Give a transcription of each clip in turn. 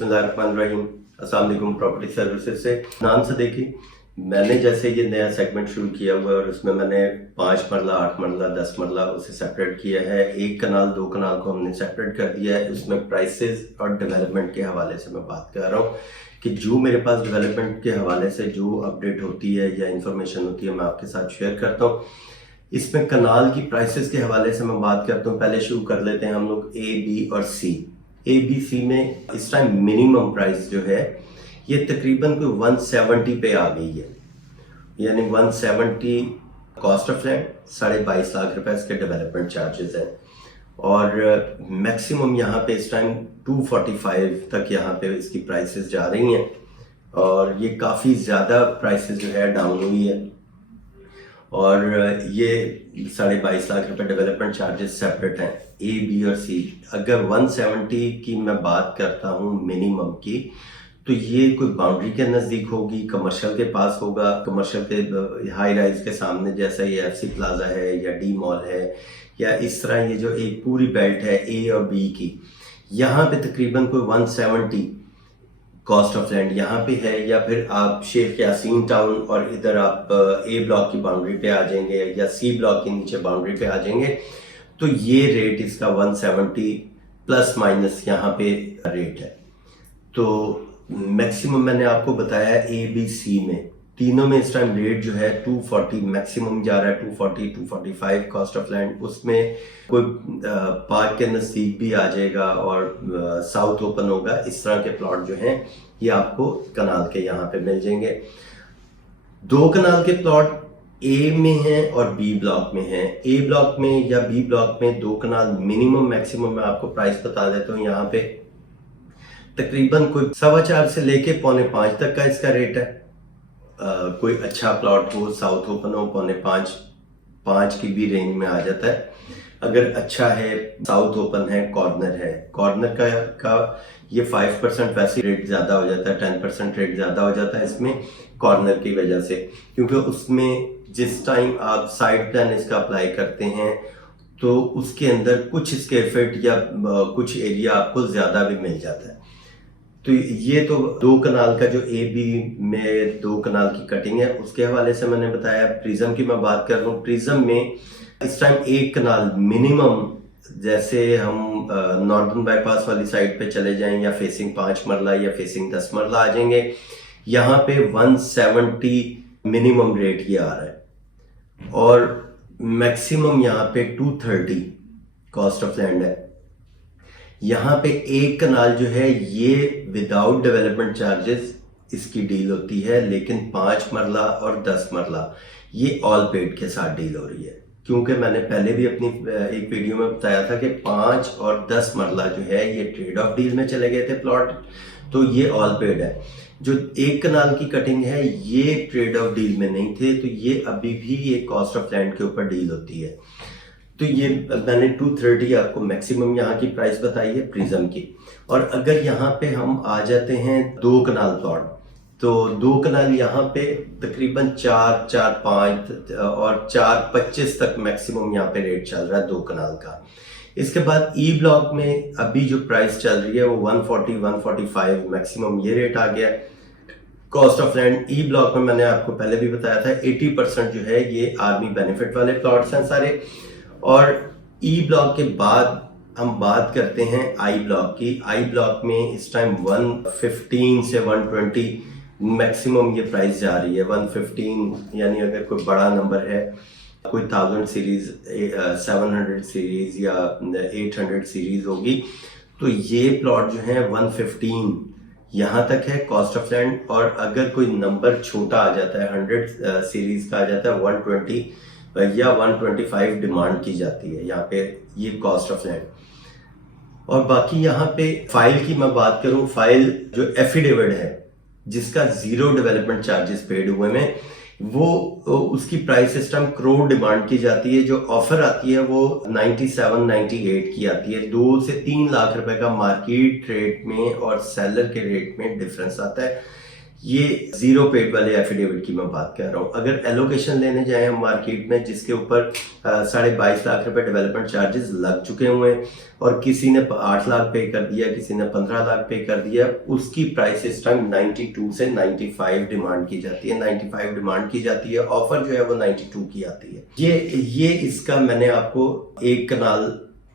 बिस्मिल्लाहिर्रहमानिर्रहीम। अस्सलाम वालेकुम। प्रॉपर्टी सर्विसेज से नाम से देखिए, मैंने जैसे ये नया सेगमेंट शुरू किया हुआ है और उसमें मैंने 5 मरला, 8 मरला, 10 मरला उसे सेपरेट किया है। एक कनाल, 2 कनाल को हमने सेपरेट कर दिया है। उसमें प्राइसेस और डेवलपमेंट के हवाले से मैं बात कर रहा हूँ कि जो मेरे पास डेवलपमेंट के हवाले से जो अपडेट होती है या इंफॉर्मेशन होती है मैं आपके साथ शेयर करता हूँ। इसमें कनाल की प्राइसेस के हवाले से मैं बात करता हूँ। पहले शुरू कर लेते हैं हम लोग ए, बी और सी। ए, बी, सी में इस टाइम मिनिमम प्राइस जो है ये तकरीबन कोई 170 पे आ गई है, यानी 170 कॉस्ट ऑफ लैंड, 22.5 लाख रुपए इसके डेवलपमेंट चार्जेस हैं और मैक्सिमम यहाँ पे इस टाइम 245 तक यहाँ पे इसकी प्राइसेस जा रही हैं और ये काफ़ी ज़्यादा प्राइसेस जो है डाउन हुई है। और ये 22.5 लाख रुपए डेवलपमेंट चार्जेस सेपरेट हैं ए, बी और सी। अगर 170 की मैं बात करता हूँ मिनिमम की, तो ये कोई बाउंड्री के नज़दीक होगी, कमर्शियल के पास होगा, कमर्शियल के हाई राइज के सामने, जैसा ये एफसी प्लाजा है या डी मॉल है या इस तरह ये जो एक पूरी बेल्ट है ए और बी की, यहाँ पे तकरीबन कोई 170 कॉस्ट ऑफ लैंड यहाँ पे है। या फिर आप शेख यासीन टाउन और इधर आप ए ब्लॉक की बाउंड्री पे आ जाएंगे या सी ब्लॉक के नीचे बाउंड्री पे आ जाएंगे, तो ये रेट इसका 170 प्लस माइनस यहाँ पे रेट है। तो मैक्सिमम मैंने आपको बताया ए, बी, सी में, तीनों में इस टाइम रेट जो है 240 मैक्सिमम जा रहा है, 240 245 कॉस्ट ऑफ लैंड। उसमें कोई पार्क के नज़दीक भी आ जाएगा और साउथ ओपन होगा। इस तरह के प्लॉट जो हैं ये आपको कनाल के यहाँ पे मिल जाएंगे। 2 कनाल के प्लॉट ए में हैं और बी ब्लॉक में हैं। ए ब्लॉक में या बी ब्लॉक में 2 कनाल मिनिमम मैक्सिमम मैं आपको प्राइस बता देता हूँ। यहाँ पे तकरीबन कोई 4.25 से लेके 4.25 तक का इसका रेट है। कोई अच्छा प्लॉट हो, साउथ ओपन हो, 4.25 की भी रेंज में आ जाता है। अगर अच्छा है, साउथ ओपन है, कॉर्नर का ये 5% वैसे रेट ज़्यादा हो जाता है, 10% रेट ज़्यादा हो जाता है इसमें कॉर्नर की वजह से, क्योंकि उसमें जिस टाइम आप साइड प्लान इसका अप्लाई करते हैं तो उसके अंदर कुछ स्क्वायर फीट या कुछ एरिया आपको ज़्यादा भी मिल जाता है। तो ये तो 2 कनाल का जो ए, बी में 2 कनाल की कटिंग है उसके हवाले से मैंने बताया। प्रिज्म की मैं बात कर रहा हूँ, प्रिज्म में इस टाइम 1 कनाल मिनिमम, जैसे हम नॉर्दर्न बाईपास वाली साइड पे चले जाएं या फेसिंग 5 मरला या फेसिंग 10 मरला आ जाएंगे, यहाँ पे 170 मिनिमम रेट ये आ रहा है और मैक्सिमम यहाँ पे 230 कॉस्ट ऑफ लैंड है। यहाँ पे 1 कनाल जो है ये विदाउट डेवलपमेंट चार्जेस इसकी डील होती है, लेकिन 5 मरला और 10 मरला ये ऑल पेड के साथ डील हो रही है। क्योंकि मैंने पहले भी अपनी एक वीडियो में बताया था कि 5 और 10 मरला जो है ये ट्रेड ऑफ डील में चले गए थे प्लॉट, तो ये ऑल पेड है। जो 1 कनाल की कटिंग है ये ट्रेड ऑफ डील में नहीं थे, तो ये अभी भी ये कॉस्ट ऑफ लैंड के ऊपर डील होती है। तो ये मैंने 230 आपको मैक्सिमम यहाँ की प्राइस बताई है प्रिज्म की। और अगर यहाँ पे हम आ जाते हैं 2 कनाल प्लॉट, तो 2 कनाल यहाँ पे तकरीबन 4.5 और 4.25 तक मैक्सिमम यहाँ पे रेट चल रहा है 2 कनाल का। इसके बाद ई ब्लॉक में अभी जो प्राइस चल रही है वो 140 145 मैक्सिमम ये रेट आ गया। Cost of land E block में मैंने आपको पहले भी बताया था 80% जो है ये आर्मी बेनिफिट वाले प्लॉट्स हैं सारे। और ई ब्लॉक के बाद हम बात करते हैं आई ब्लॉक की। आई ब्लॉक में इस टाइम 115 से 120 मैक्सिमम ये प्राइस जा रही है। 115 यानी अगर कोई बड़ा नंबर है, कोई 1000 सीरीज, 700 सीरीज या 800 सीरीज होगी, तो ये प्लॉट जो है 115 यहाँ तक है कॉस्ट ऑफ लैंड। और अगर कोई नंबर छोटा आ जाता है, 100 सीरीज का आ जाता है, 120 या 125 डिमांड की जाती है यहाँ पे ये कॉस्ट ऑफ लैंड। और बाकी यहाँ पे फाइल की मैं बात करूँ, फाइल जो एफिडेविट है जिसका 0 डेवलपमेंट चार्जेस पेड हुए में, वो उसकी प्राइस इस टाइम करोड़ डिमांड की जाती है। जो ऑफर आती है वो 97 98 की आती है। 2 से 3 लाख रुपए का मार्केट रेट में और सेलर के रेट में डिफरेंस आता है। ये जीरो पेड वाले एफिडेविट की मैं बात कर रहा हूँ। अगर एलोकेशन लेने जाए हम मार्केट में जिसके ऊपर 22.5 लाख रुपए डेवलपमेंट चार्जेस लग चुके हुए हैं और किसी ने 8 लाख पे कर दिया, किसी ने 15 लाख पे कर दिया, उसकी प्राइस इस टाइम 92 से 95 डिमांड की जाती है, 95 डिमांड की जाती है, ऑफर जो है वो 92 की आती है। ये इसका मैंने आपको एक कनाल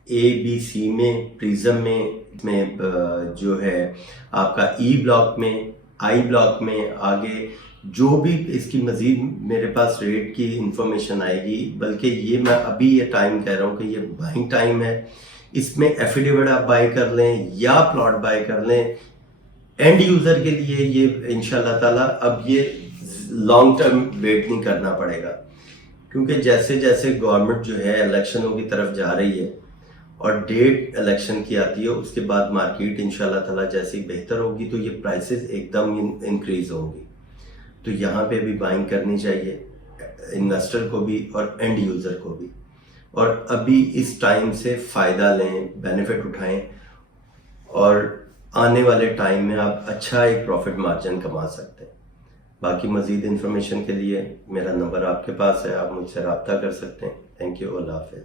ABC में, प्रिज्म में जो है आपका E ब्लॉक में, I ब्लॉक में, आगे जो भी इसकी मजीद मेरे पास रेट की इंफॉर्मेशन आएगी, बल्कि ये मैं अभी ये टाइम कह रहा हूँ कि ये बाइंग टाइम है। इसमें एफिडेविट आप बाय कर लें या प्लॉट बाय कर लें, एंड यूजर के लिए ये इंशाल्लाह ताला अब ये लॉन्ग टर्म वेट नहीं करना पड़ेगा, क्योंकि जैसे जैसे गवर्नमेंट जो है इलेक्शनों की तरफ जा रही है और डेट इलेक्शन की आती है, उसके बाद मार्केट इंशाल्लाह ताला जैसी बेहतर होगी तो ये प्राइसेस एकदम इंक्रीज होंगी। तो यहाँ पे भी बाइंग करनी चाहिए इन्वेस्टर को भी और एंड यूज़र को भी, और अभी इस टाइम से फ़ायदा लें, बेनिफिट उठाएं और आने वाले टाइम में आप अच्छा एक प्रॉफिट मार्जिन कमा सकते हैं। बाकी मज़ीद इन्फॉर्मेशन के लिए मेरा नंबर आपके पास है, आप मुझसे रब्ता कर सकते हैं। थैंक यू, अल्लाह हाफ़िज़।